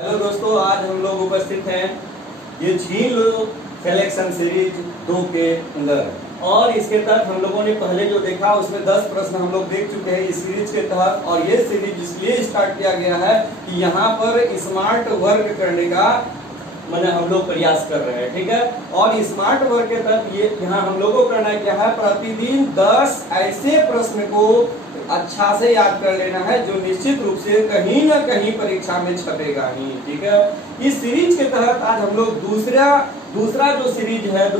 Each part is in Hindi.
हेलो दोस्तों, आज हम लोग उपस्थित हैं ये छीन लो सिलेक्शन सीरीज 2 के अंदर। और इसके तहत हम लोगों ने पहले जो देखा उसमें 10 प्रश्न हम लोग देख चुके हैं इस सीरीज के तहत। और ये सीरीज इसलिए स्टार्ट किया गया है कि यहाँ पर स्मार्ट वर्क करने का मैंने हम लोग प्रयास कर रहे हैं, ठीक है। और स्मार्ट वर्क के तहत ये यहाँ हम लोगों को करना क्या है, प्रतिदिन 10 ऐसे प्रश्न को अच्छा से याद कर लेना है जो निश्चित रूप से कहीं ना कहीं परीक्षा में छपेगा ही, ठीक है। इस सीरीज के तहत आज हम लोग दूसरा जो सीरीज है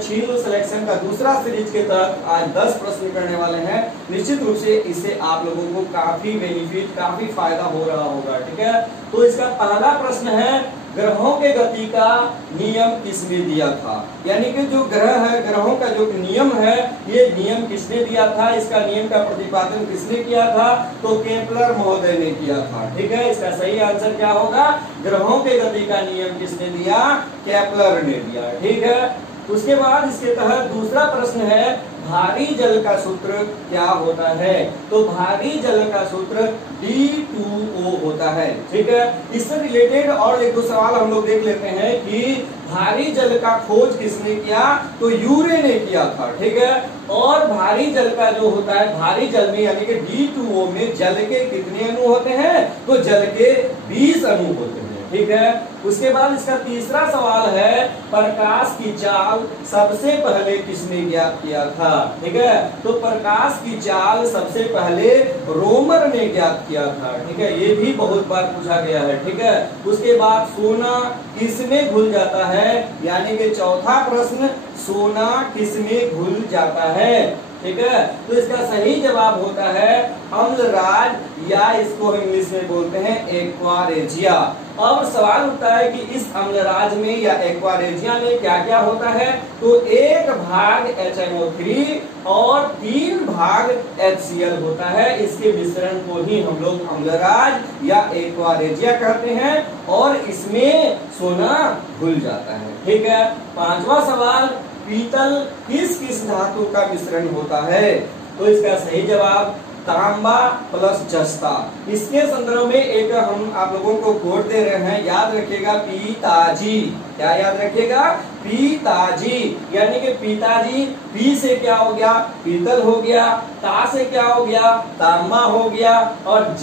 छीन लो सिलेक्शन का दूसरा सीरीज के तहत आज 10 प्रश्न करने वाले हैं। निश्चित रूप से इससे आप लोगों को काफी बेनिफिट, काफी फायदा हो रहा होगा, ठीक है। तो इसका पहला प्रश्न है, ग्रहों के गति का नियम किसने दिया था। यानी कि जो ग्रह है, ग्रहों का जो नियम है, ये नियम किसने दिया था, इसका नियम का प्रतिपादन किसने किया था, तो केपलर महोदय ने किया था, ठीक है। इसका सही आंसर क्या होगा, ग्रहों के गति का नियम किसने दिया, केपलर ने दिया, ठीक है। उसके बाद इसके तहत दूसरा प्रश्न है, भारी जल का सूत्र क्या होता है, तो भारी जल का सूत्र D2O होता है, ठीक है। इससे रिलेटेड और एक दो सवाल हम लोग देख लेते हैं कि भारी जल का खोज किसने किया, तो यूरे ने किया था, ठीक है। और भारी जल का जो होता है, भारी जल में यानी कि D2O में जल के कितने अणु होते हैं, तो जल के 20 अणु होते हैं, ठीक है। उसके बाद इसका तीसरा सवाल है, प्रकाश की चाल सबसे पहले किसने ज्ञात किया था, ठीक है। तो प्रकाश की चाल सबसे पहले रोमर ने ज्ञात किया था, ठीक है। ये भी बहुत बार पूछा गया है, ठीक है। उसके बाद सोना किसमें घुल जाता है, यानी कि चौथा प्रश्न, सोना किसमें घुल जाता है, ठीक है। तो इसका सही जवाब होता है अम्लराज, या इसको इंग्लिश में बोलते हैं एक्वारेजिया। अब सवाल उठता है कि इस अम्लराज में या एक्वारेजिया में क्या क्या होता है, तो 1 भाग HNO3 और 3 भाग HCl होता है। इसके मिश्रण को ही हम लोग अम्लराज या एक्वारेजिया कहते हैं और इसमें सोना घुल जाता है, ठीक है। पांचवा सवाल, पीतल किस किस धातु का मिश्रण होता है, तो इसका सही जवाब तांबा प्लस जस्ता। इसके संदर्भ में एक हम आप लोगों को कोड दे रहे हैं, याद रखिएगा पिताजी। क्या याद रखिएगा, पिताजी। यानी कि पिताजी, पी से क्या हो गया, पीतल हो गया, ता से क्या हो गया, तांबा हो गया, और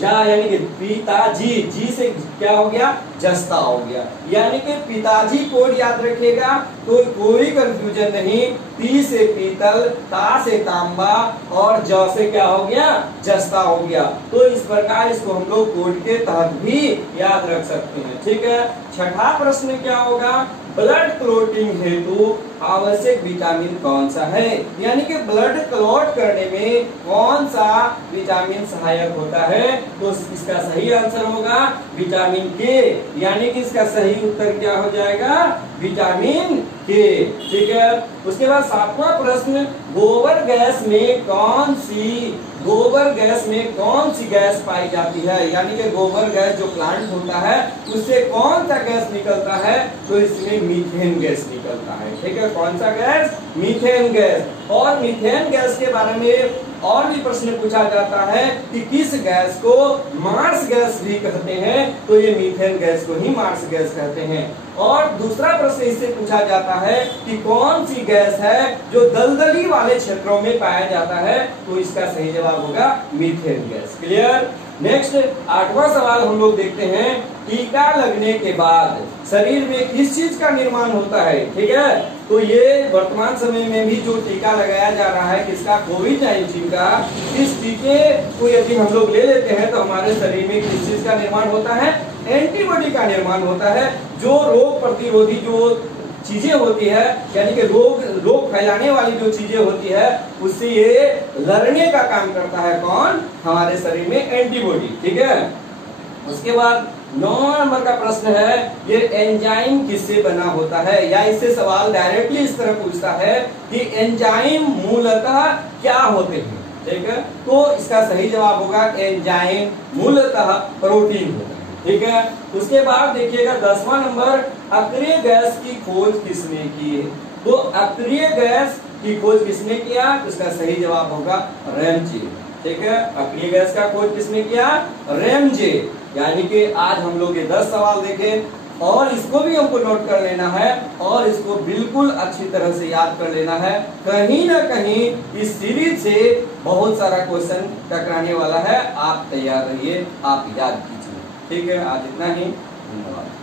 जा यानी कि पिताजी, जी से क्या हो गया, जस्ता हो गया। यानी कि पिताजी कोड याद रखिएगा, तो कोई कंफ्यूजन नहीं, पी से पीतल, ता से तांबा और ज से क्या हो गया, जस्ता हो गया। तो इस प्रकार इसको हम लोग कोड के तहत भी याद रख सकते हैं, ठीक है। छठा प्रश्न क्या होगा, ब्लड क्लोटिंग हेतु आवश्यक विटामिन कौन सा है, यानी कि ब्लड क्लॉट करने में कौन सा विटामिन सहायक होता है, तो इसका सही आंसर होगा विटामिन के। यानी कि इसका सही उत्तर क्या हो जाएगा, विटामिन के, ठीक है। उसके बाद सातवां प्रश्न, गोबर गैस में कौन सी गैस पाई जाती है, यानी कि गोबर गैस जो प्लांट होता है उससे कौन सा गैस निकलता है, तो इसमें मीथेन गैस निकलता है, ठीक है। कौन सा गैस, मीथेन गैस। और मीथेन गैस के बारे में और भी प्रश्न पूछा जाता है कि किस गैस को मार्स गैस भी कहते हैं, तो ये मीथेन गैस को ही मार्स गैस कहते हैं। और दूसरा प्रश्न इससे पूछा जाता है कि कौन सी गैस है जो दलदली वाले क्षेत्रों में पाया जाता है, तो इसका सही जवाब होगा मीथेन गैस। क्लियर। नेक्स्ट 8वां सवाल हम लोग देखते हैं, टीका लगने के बाद शरीर में किस चीज का निर्माण होता है, ठीक है। तो ये वर्तमान समय में भी जो टीका लगाया जा रहा है किसका, कोविड-19 का, इस टीके को यदि हम लोग ले लेते हैं तो हमारे शरीर में किस चीज का निर्माण होता है, एंटीबॉडी का निर्माण होता है, जो रोग प्रतिरोधी जो चीजें होती है, यानी कि रोग फैलाने वाली जो चीजें होती है उससे ये लड़ने का काम करता है, कौन, हमारे शरीर में एंटीबॉडी, ठीक है। उसके बाद 9 नंबर का प्रश्न है, ये एंजाइम किससे बना होता है, या इससे सवाल डायरेक्टली इस तरह पूछता है कि एंजाइम मूलतः क्या होते हैं, ठीक है। तो इसका सही जवाब होगा एंजाइम मूलतः प्रोटीन होता है, ठीक है। उसके बाद देखिएगा 10वां नंबर, अक्रिय गैस की खोज किसने की, तो अक्रिय गैस की खोज किसने किया, तो इसका सही जवाब होगा रैमजे, ठीक है। अक्रिय गैस का खोज किसने किया, रैमजे। यानी कि आज हम लोग ये 10 सवाल देखे और इसको भी हमको नोट कर लेना है और इसको बिल्कुल अच्छी तरह से याद कर लेना है। कहीं ना कहीं इस सीरीज से बहुत सारा क्वेश्चन टकराने वाला है। आप तैयार रहिए, आप याद कीजिए। ठीक है, आज इतना ही। धन्यवाद।